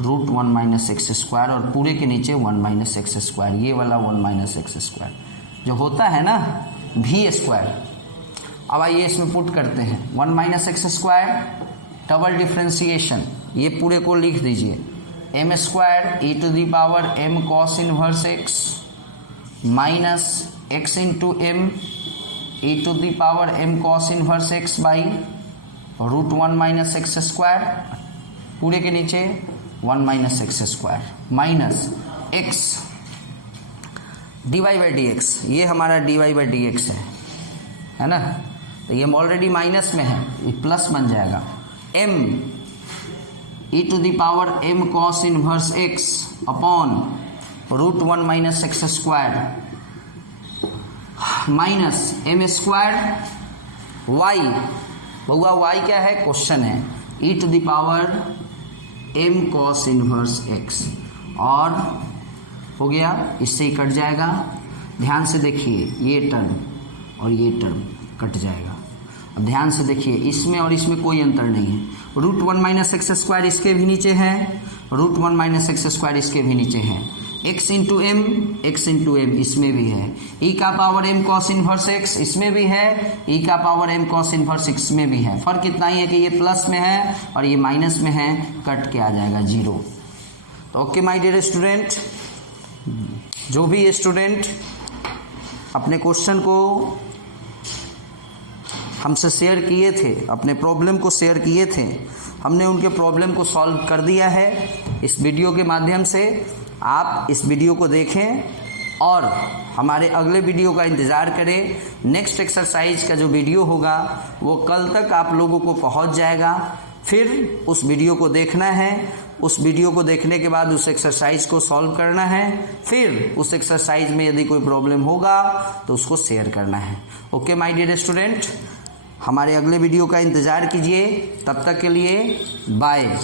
root 1 minus x square, और पूरे के नीचे 1 माइनस एक्स स्क्वायर, ये वाला 1 माइनस एक्स स्क्वायर जो होता है ना v स्क्वायर। अब आइए इसमें पुट करते हैं 1 minus x square double differentiation, ये पूरे को लिख दीजिए m square e to the power m cos inverse x minus x into m e to the power m cos inverse x by root 1 minus x square, पूरे के नीचे 1 minus x square minus x dy by D X, ये हमारा dy by D x है ना, तो ये already minus में है, ये प्लस बन जाएगा m e to the power m cos inverse x upon root 1 minus x square minus m square y, बउआ y क्या है क्वेश्चन है, e to the power m cos inverse x, और हो गया, इससे ही कट जाएगा। ध्यान से देखिए ये टर्म और ये टर्म कट जाएगा। अब ध्यान से देखिए इसमें और इसमें कोई अंतर नहीं है, रूट 1 माइनस एक्स स्क्वायर इसके भी नीचे है, रूट 1 माइनस एक्स स्क्वायर इसके भी नीचे है, x इंटू m इसमें भी है, e का power m cos inverse x इसमें भी है, e का power m cos inverse x में भी है। फर्क इतना ही है कि ये प्लस में है और ये माइनस में है, कट के आ जाएगा 0। तो ओके माय डियर स्टूडेंट, जो भी स्टूडेंट अपने क्वेश्चन को हमसे शेयर किए थे, अपने प्रॉब्लम को शेयर किए थे, हमने उनके प्रॉब्लम को सॉल्व कर दिया है इस वीडियो के माध्यम से। आप इस वीडियो को देखें और हमारे अगले वीडियो का इंतज़ार करें। नेक्स्ट एक्सरसाइज का जो वीडियो होगा वो कल तक आप लोगों को पहुंच जाएगा। फिर उस वीडियो को देखना है, उस वीडियो को देखने के बाद उस एक्सरसाइज को सॉल्व करना है, फिर उस एक्सरसाइज में यदि कोई प्रॉब्लम होगा तो उसको शेयर करना है। ओके माय डियर स्टूडेंट, हमारे अगले वीडियो का इंतज़ार कीजिए। तब तक के लिए बाय।